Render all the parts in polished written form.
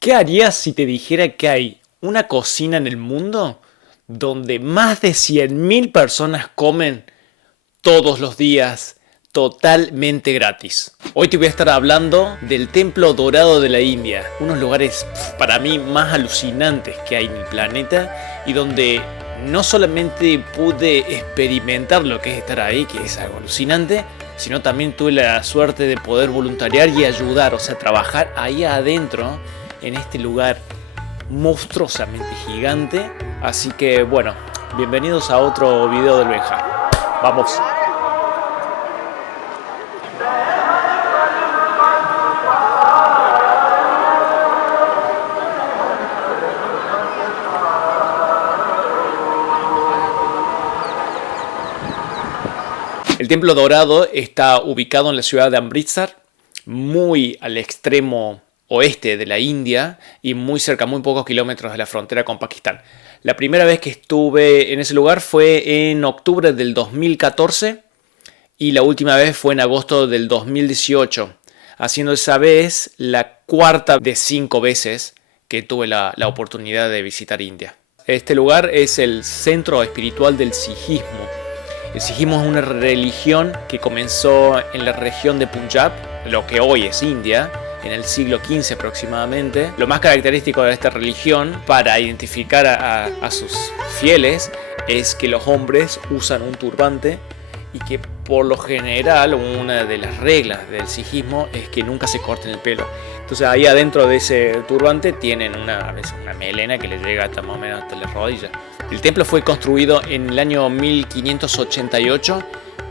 ¿Qué harías si te dijera que hay una cocina en el mundo donde más de 100.000 personas comen todos los días totalmente gratis? Hoy te voy a estar hablando del Templo Dorado de la India, unos lugares para mí más alucinantes que hay en el planeta y donde no solamente pude experimentar lo que es estar ahí, que es algo alucinante, sino también tuve la suerte de poder voluntariar y ayudar, o sea, trabajar ahí adentro en este lugar monstruosamente gigante. Así que bueno, bienvenidos a otro video del Benja. Vamos. El Templo Dorado está ubicado en la ciudad de Amritsar, muy al extremo oeste de la India y muy cerca, muy pocos kilómetros de la frontera con Pakistán. La primera vez que estuve en ese lugar fue en octubre del 2014 y la última vez fue en agosto del 2018, haciendo esa vez la cuarta de 5 veces que tuve la oportunidad de visitar India. Este lugar es el centro espiritual del sijismo. El sijismo es una religión que comenzó en la región de Punjab, lo que hoy es India, en el siglo XV aproximadamente. Lo más característico de esta religión para identificar a sus fieles es que los hombres usan un turbante y que por lo general una de las reglas del sijismo es que nunca se corten el pelo. Entonces ahí adentro de ese turbante tienen a veces una melena que les llega hasta más o menos hasta la rodilla. El templo fue construido en el año 1588,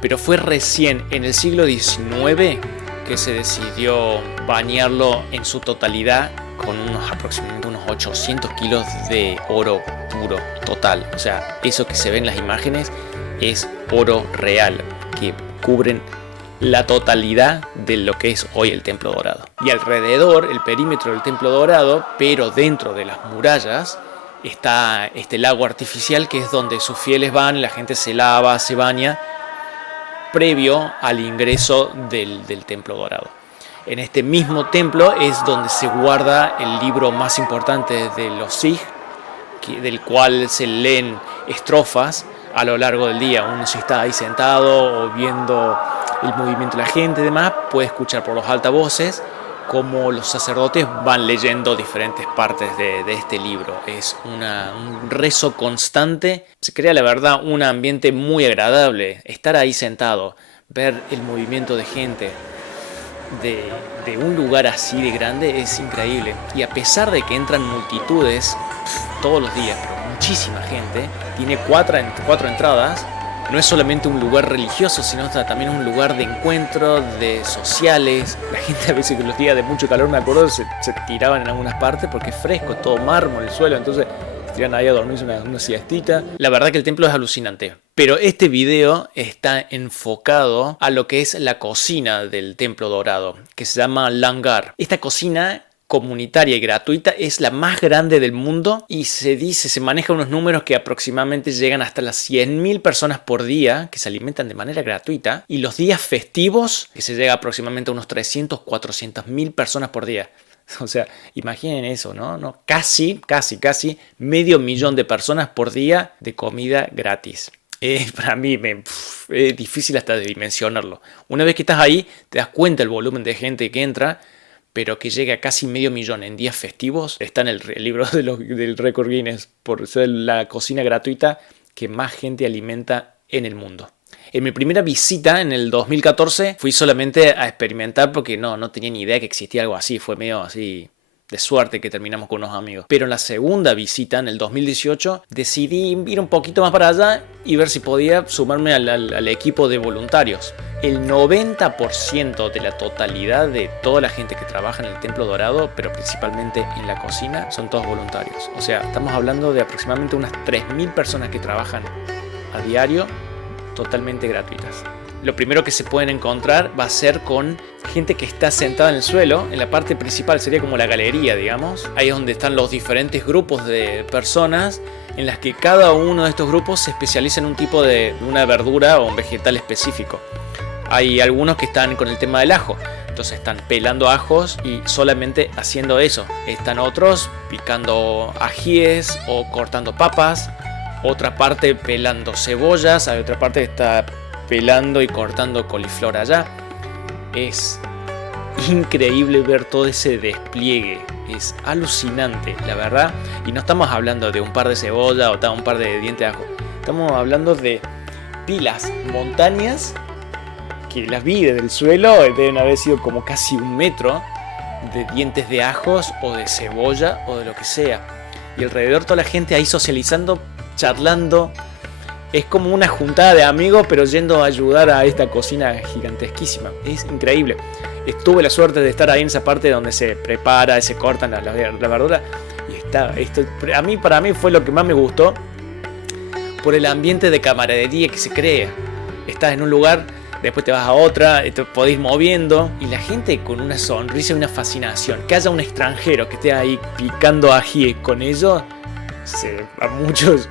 pero fue recién en el siglo XIX que se decidió bañarlo en su totalidad con aproximadamente unos 800 kilos de oro puro total. O sea, eso que se ve en las imágenes es oro real, que cubren la totalidad de lo que es hoy el Templo Dorado. Y alrededor, el perímetro del Templo Dorado, pero dentro de las murallas, está este lago artificial que es donde sus fieles van, la gente se lava, se baña, previo al ingreso del Templo Dorado. En este mismo templo es donde se guarda el libro más importante de los Sikh, del cual se leen estrofas a lo largo del día. Uno, si está ahí sentado o viendo el movimiento de la gente y demás, puede escuchar por los altavoces cómo los sacerdotes van leyendo diferentes partes de este libro. Es un rezo constante. Se crea, la verdad, un ambiente muy agradable. Estar ahí sentado, ver el movimiento de gente de un lugar así de grande es increíble. Y a pesar de que entran multitudes todos los días, pero muchísima gente, tiene cuatro entradas. No es solamente un lugar religioso, sino también un lugar de encuentro, de sociales. La gente a veces que los días de mucho calor, me acuerdo, se tiraban en algunas partes porque es fresco, todo mármol el suelo, entonces se tiran ahí a dormirse una siestita. La verdad que el templo es alucinante. Pero este video está enfocado a lo que es la cocina del Templo Dorado, que se llama Langar. Esta cocina comunitaria y gratuita es la más grande del mundo y se maneja unos números que aproximadamente llegan hasta las 100.000 personas por día que se alimentan de manera gratuita, y los días festivos que se llega aproximadamente a unos 300-400.000 personas por día. O sea, imaginen eso, ¿no? Casi 500.000 de personas por día de comida gratis. Para mí es difícil hasta de dimensionarlo. Una vez que estás ahí te das cuenta del volumen de gente que entra, pero que llegue a casi 500.000 en días festivos. Está en el libro del récord Guinness por ser la cocina gratuita que más gente alimenta en el mundo. En mi primera visita en el 2014 fui solamente a experimentar porque no tenía ni idea que existía algo así. Fue medio así de suerte que terminamos con unos amigos. Pero en la segunda visita, en el 2018, decidí ir un poquito más para allá y ver si podía sumarme al equipo de voluntarios. El 90% de la totalidad de toda la gente que trabaja en el Templo Dorado, pero principalmente en la cocina, son todos voluntarios. O sea, estamos hablando de aproximadamente unas 3.000 personas que trabajan a diario, totalmente gratuitas. Lo primero que se pueden encontrar va a ser con gente que está sentada en el suelo. En la parte principal sería como la galería, digamos. Ahí es donde están los diferentes grupos de personas, en las que cada uno de estos grupos se especializa en un tipo de una verdura o un vegetal específico. Hay algunos que están con el tema del ajo. Entonces están pelando ajos y solamente haciendo eso. Están otros picando ajíes o cortando papas. Otra parte pelando cebollas. Hay otra parte que está pelando y cortando coliflor allá. Es increíble ver todo ese despliegue. Es alucinante, la verdad. Y no estamos hablando de un par de cebollas o un par de dientes de ajo. Estamos hablando de pilas, montañas, que las vi desde el suelo deben haber sido como casi 1 metro de dientes de ajos o de cebolla o de lo que sea. Y alrededor toda la gente ahí socializando, charlando. Es como una juntada de amigos, pero yendo a ayudar a esta cocina gigantesquísima. Es increíble. Tuve la suerte de estar ahí en esa parte donde se prepara y se cortan la verdura. Y para mí fue lo que más me gustó, por el ambiente de camaradería que se crea. Estás en un lugar, después te vas a otra, te podés ir moviendo, y la gente con una sonrisa y una fascinación. Que haya un extranjero que esté ahí picando ají con ellos, a muchos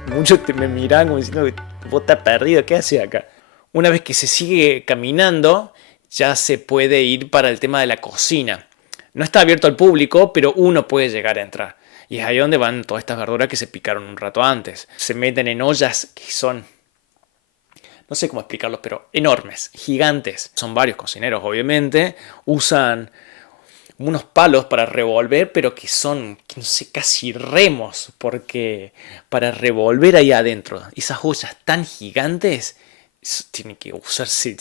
me miran como diciendo: vos estás perdido, ¿qué haces acá? Una vez que se sigue caminando, ya se puede ir para el tema de la cocina. No está abierto al público, pero uno puede llegar a entrar. Y es ahí donde van todas estas verduras que se picaron un rato antes. Se meten en ollas que son, no sé cómo explicarlos, pero enormes, gigantes. Son varios cocineros, obviamente. Usan unos palos para revolver, pero que son, no sé, casi remos, porque para revolver ahí adentro, esas ollas tan gigantes, tiene que usarse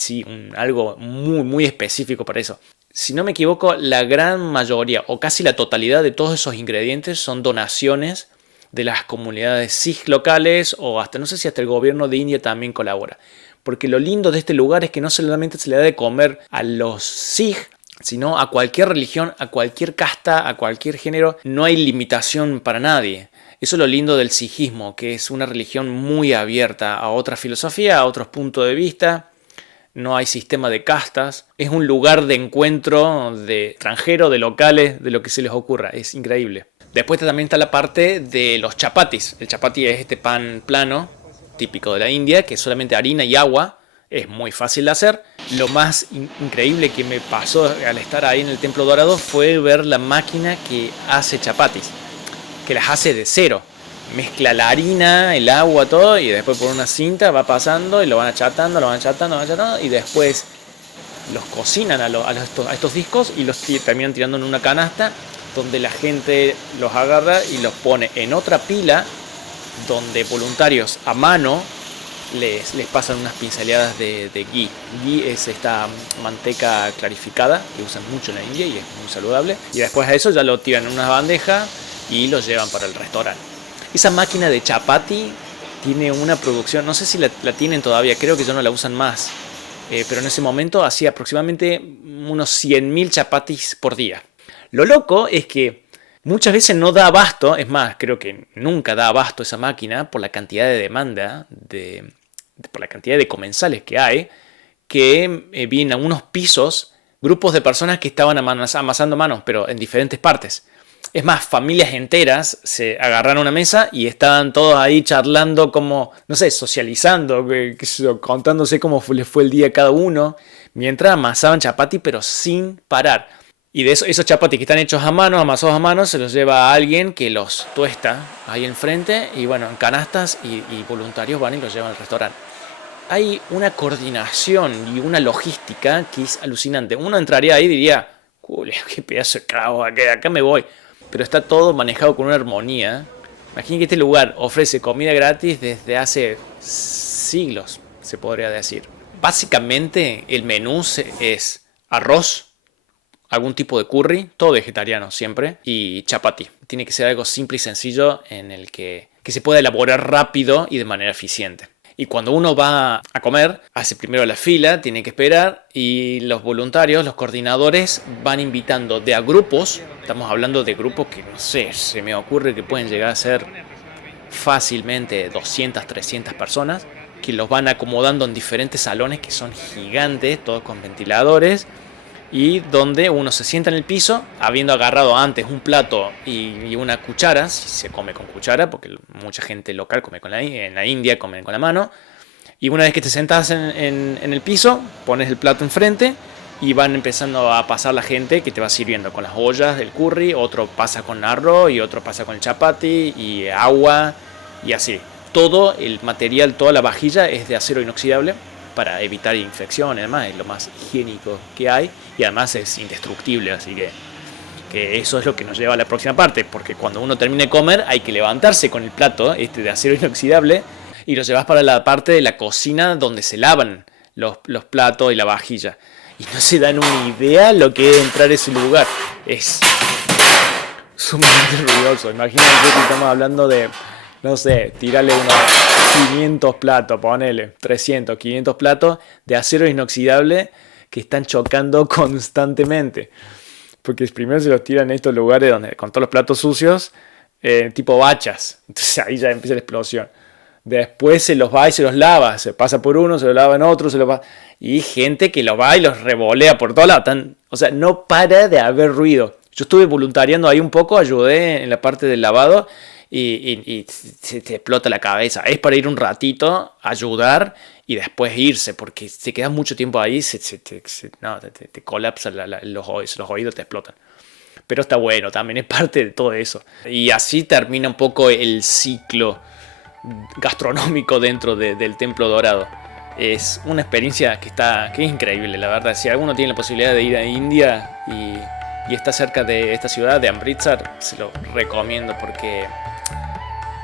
algo muy, muy específico para eso. Si no me equivoco, la gran mayoría o casi la totalidad de todos esos ingredientes son donaciones de las comunidades Sikh locales, o hasta, no sé si hasta el gobierno de India también colabora. Porque lo lindo de este lugar es que no solamente se le da de comer a los Sikh, sino a cualquier religión, a cualquier casta, a cualquier género. No hay limitación para nadie. Eso es lo lindo del sijismo, que es una religión muy abierta a otra filosofía, a otros puntos de vista. No hay sistema de castas. Es un lugar de encuentro de extranjeros, de locales, de lo que se les ocurra. Es increíble. Después también está la parte de los chapatis. El chapati es este pan plano, típico de la India, que es solamente harina y agua. Es muy fácil de hacer. Lo más increíble que me pasó al estar ahí en el Templo Dorado fue ver la máquina que hace chapatis, que las hace de cero. Mezcla la harina, el agua, todo, y después por una cinta va pasando y lo van achatando, y después los cocinan a estos discos y los terminan tirando en una canasta, donde la gente los agarra y los pone en otra pila, donde voluntarios a mano les pasan unas pinceladas de ghee. Ghee es esta manteca clarificada que usan mucho en la India y es muy saludable. Y después de eso ya lo tiran en una bandeja y lo llevan para el restaurante. Esa máquina de chapati tiene una producción, no sé si la tienen todavía, creo que ya no la usan más, pero en ese momento hacía aproximadamente unos 100.000 chapatis por día. Lo loco es que muchas veces no da abasto, es más, creo que nunca da abasto esa máquina por la cantidad de demanda, por la cantidad de comensales que hay, que vienen a unos pisos, grupos de personas que estaban amasando manos, pero en diferentes partes. Es más, familias enteras se agarraron a una mesa y estaban todos ahí charlando, como, no sé, socializando, contándose cómo les fue el día a cada uno, mientras amasaban chapati, pero sin parar. Y de esos chapatis que están hechos a mano, amasados a mano, se los lleva a alguien que los tuesta ahí enfrente, y bueno, en canastas, y voluntarios van y los llevan al restaurante. Hay una coordinación y una logística que es alucinante. Uno entraría ahí y diría: qué pedazo de caos, acá me voy. Pero está todo manejado con una armonía. Imaginen que este lugar ofrece comida gratis desde hace siglos, se podría decir. Básicamente el menú es arroz, algún tipo de curry, todo vegetariano siempre, y chapati. Tiene que ser algo simple y sencillo en el que se pueda elaborar rápido y de manera eficiente. Y cuando uno va a comer, hace primero la fila, tiene que esperar, y los voluntarios, los coordinadores, van invitando de a grupos. Estamos hablando de grupos que, no sé, se me ocurre que pueden llegar a ser fácilmente 200, 300 personas, que los van acomodando en diferentes salones que son gigantes, todos con ventiladores, y donde uno se sienta en el piso, habiendo agarrado antes un plato y una cuchara, si se come con cuchara, porque mucha gente local come en la India comen con la mano, y una vez que te sentas en el piso, pones el plato enfrente y van empezando a pasar la gente que te va sirviendo con las ollas del curry, otro pasa con arroz y otro pasa con el chapati y agua y así. Todo el material, toda la vajilla es de acero inoxidable para evitar infección y demás, es lo más higiénico que hay y además es indestructible, así que eso es lo que nos lleva a la próxima parte, porque cuando uno termine de comer hay que levantarse con el plato de acero inoxidable y lo llevas para la parte de la cocina donde se lavan los platos y la vajilla. Y no se dan una idea lo que es entrar a ese lugar. Es sumamente ruidoso. Imagínense que estamos hablando de, no sé, tirarle unos 500 platos, ponele 300, 500 platos de acero inoxidable que están chocando constantemente. Porque primero se los tiran en estos lugares donde, con todos los platos sucios, tipo bachas. Entonces ahí ya empieza la explosión. Después se los va y se los lava. Se pasa por uno, se lo lava en otro, se lo va. Y gente que lo va y los revolea por todos lados. O sea, no para de haber ruido. Yo estuve voluntariando ahí un poco, ayudé en la parte del lavado y se te explota la cabeza. Es para ir un ratito, ayudar y después irse, porque si quedas mucho tiempo ahí, te colapsan los oídos te explotan. Pero está bueno, también es parte de todo eso. Y así termina un poco el ciclo gastronómico dentro del Templo Dorado. Es una experiencia que es increíble, la verdad. Si alguno tiene la posibilidad de ir a India y está cerca de esta ciudad de Amritsar, se lo recomiendo porque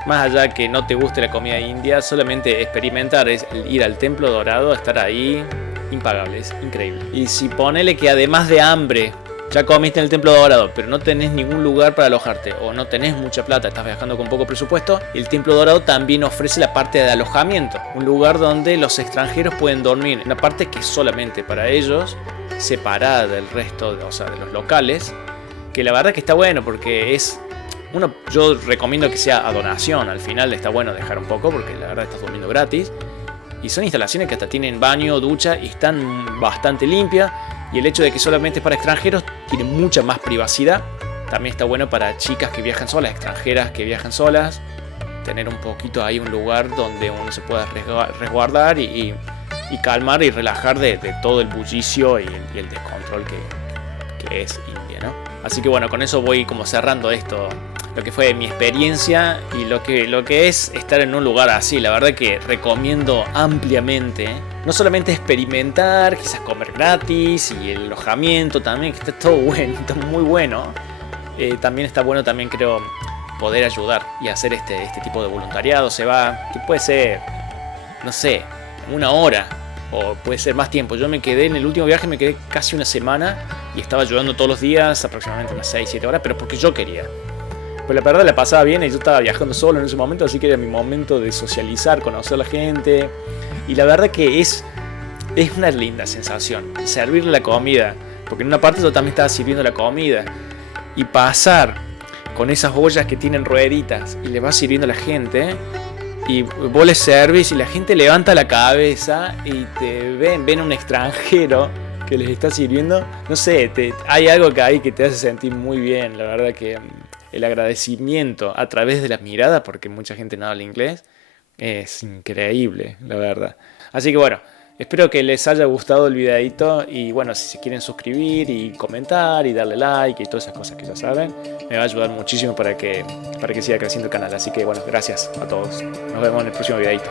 más allá que no te guste la comida india, solamente experimentar es ir al Templo Dorado, estar ahí, impagable, es increíble. Y si ponele que además de hambre ya comiste en el Templo Dorado, pero no tenés ningún lugar para alojarte o no tenés mucha plata, estás viajando con poco presupuesto, el Templo Dorado también ofrece la parte de alojamiento, un lugar donde los extranjeros pueden dormir, una parte que es solamente para ellos, separada del resto, o sea, de los locales, que la verdad que está bueno porque yo recomiendo que sea a donación, al final está bueno dejar un poco porque la verdad estás durmiendo gratis, y son instalaciones que hasta tienen baño, ducha y están bastante limpias. Y el hecho de que solamente es para extranjeros tiene mucha más privacidad. También está bueno para chicas que viajan solas, extranjeras que viajan solas. Tener un poquito ahí un lugar donde uno se pueda resguardar y calmar y relajar de todo el bullicio y el descontrol que es India, ¿no? Así que bueno, con eso voy como cerrando esto, lo que fue mi experiencia y lo que es estar en un lugar así. La verdad que recomiendo ampliamente, no solamente experimentar, quizás comer gratis y el alojamiento también, que está todo bueno, está muy bueno. También está bueno, también creo, poder ayudar y hacer este tipo de voluntariado. Que puede ser, no sé, una hora o puede ser más tiempo. Yo en el último viaje me quedé casi una semana y estaba ayudando todos los días, aproximadamente unas 6-7 horas, pero porque yo quería. Pues la verdad la pasaba bien y yo estaba viajando solo en ese momento, así que era mi momento de socializar, conocer a la gente. Y la verdad que es una linda sensación servirle la comida, porque en una parte yo también estaba sirviendo la comida y pasar con esas ollas que tienen rueditas y le vas sirviendo a la gente y vos les servís y la gente levanta la cabeza y te ven a un extranjero que les está sirviendo. No sé, hay algo que hay que te hace sentir muy bien, la verdad que el agradecimiento a través de las miradas, porque mucha gente no habla inglés, es increíble, la verdad. Así que bueno, espero que les haya gustado el videito y bueno, si se quieren suscribir y comentar y darle like y todas esas cosas que ya saben, me va a ayudar muchísimo para que siga creciendo el canal. Así que bueno, gracias a todos. Nos vemos en el próximo videito.